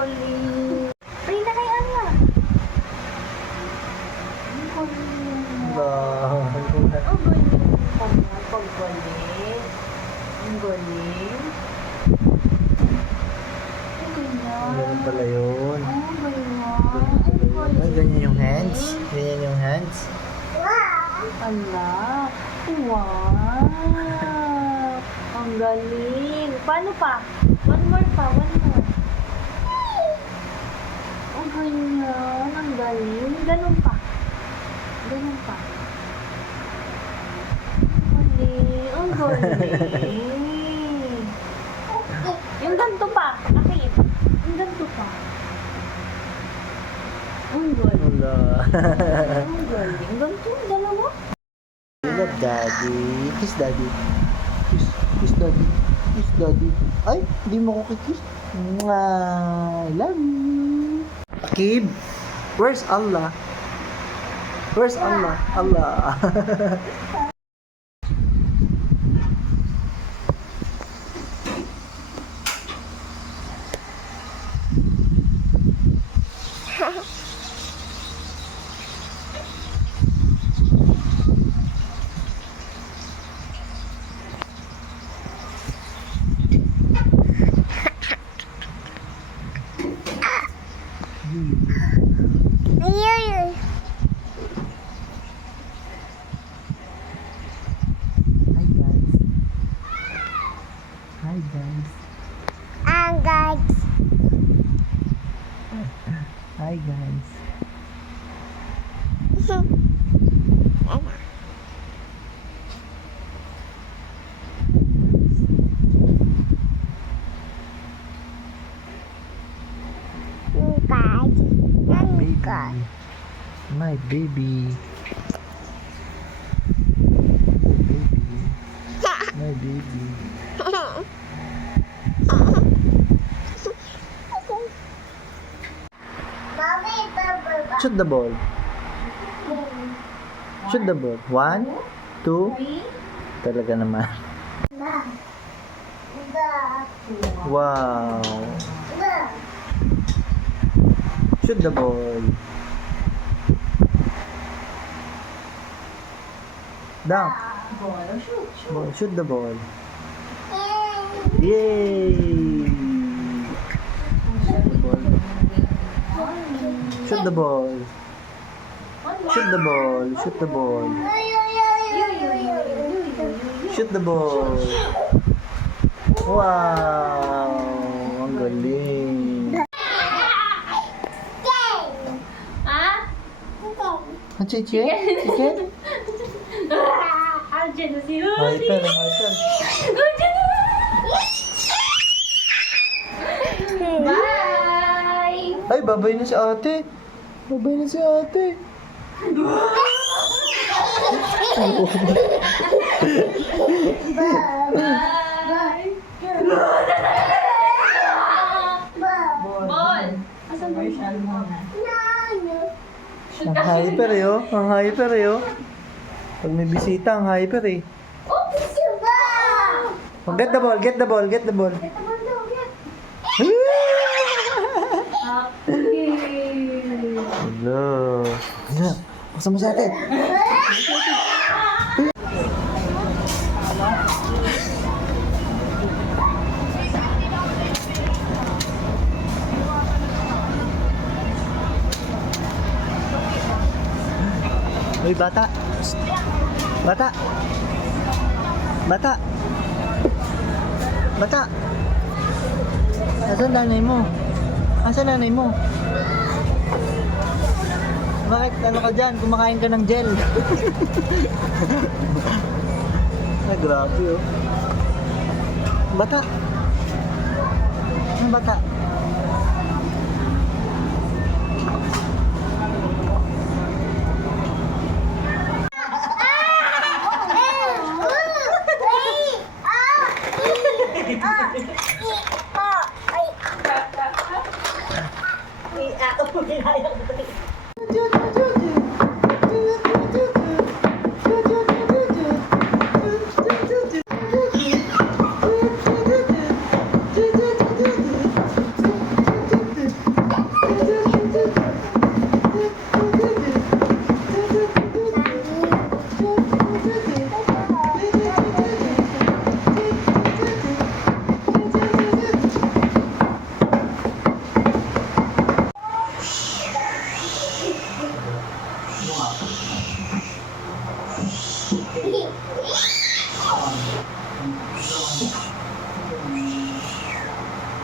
galing. Rina kay Anya. Ang galing. Ang galing. Paggaling. Ang galing. Ang ganyan. Ganun pala yun. Ang galing. Ay, ganyan yung hands. Ganyan yung hands. Ala. Wow. Ang galing. Paano pa? One more pa. One more. Ang ganyan. Ang galing. Ganun pa. Ganun pa. Ang galing. Ang galing. Yung ganito pa. Akit. Yung ganito pa. Ang galing. Wala. Ang galing. Ganito. Dalawa. I love daddy. Kiss daddy. Kiss daddy. Kiss daddy. Ay, hindi mo ko kikiss. Mwah. I love you. Akib, where's Allah? Where's Allah? Allah. Hi guys. Hi guys. Hi guys. My baby. My baby. Shoot the ball. Shoot the ball. 1, 2. Talaga naman. Wow. Shoot the ball. Down. Ball. Shoot the ball. Yay! Shoot the ball. Shoot the ball. Shoot the ball. Shoot the ball. Wow! Ang galing. Ang chicken? Chicken? Arjen na si Hyper, hyper. Bye! Ay, babay na si ate. Babay na si ate. Bye! Ball! Asan ba siya? Ang hyper eh, oh. Ang hyper eh, oh. Pag may bisita, ang hyper eh. Oh, get the ball, get the ball, get the ball. Hello. Ano? Kasama si ate. Uy, bata. Psst. Bata. Bata. Bata. Asan nanay mo? Asan nanay mo? Bakit ano ka dyan? Kumakain ka ng gel. Ay, grabe oh. Bata. Ano bata?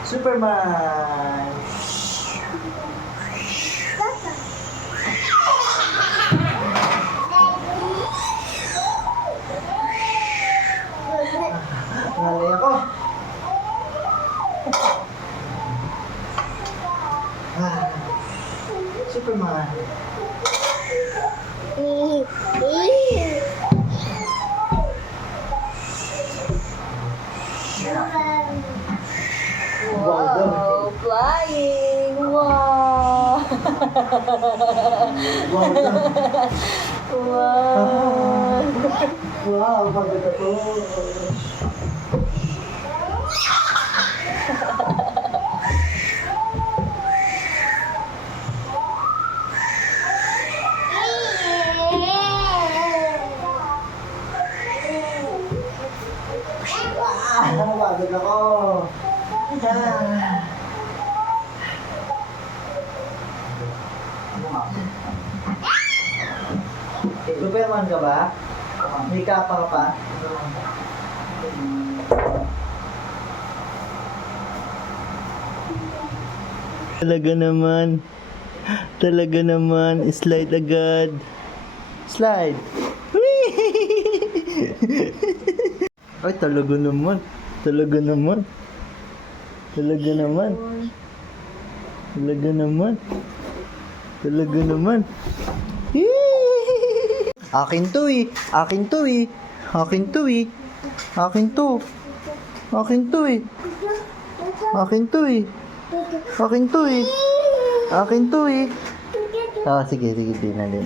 Superman. Ngalay ako. Ah, Superman. Wow, flying! Wow! Wow, Wow! wow, maganda to. Pagod ako. Superman ka ba? May kapa ka pa? Talaga naman. Talaga naman. Slide agad. Slide. Ay, talaga naman. Talaga naman. Talaga naman. Talaga naman. Talaga naman. Akin to eh. Akin to eh. Akin to eh. Akin to. Akin to eh. Akin to eh. Akin to eh. Akin to eh. Ah, sige, sige, di na din.